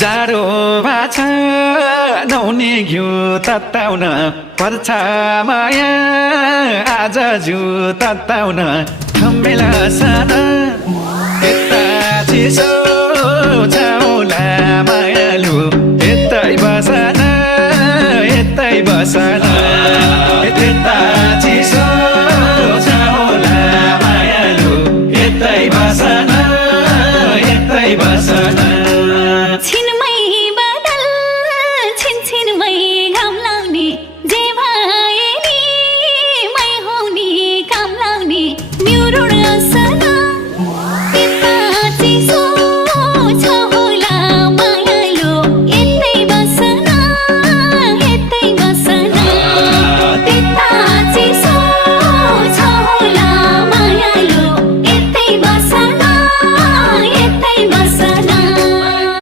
जाडो भाछ नुहाउने घिउ तताउन पर्छ माया आज जिउ तताउन थम्मेला साना यता चिसो छाउ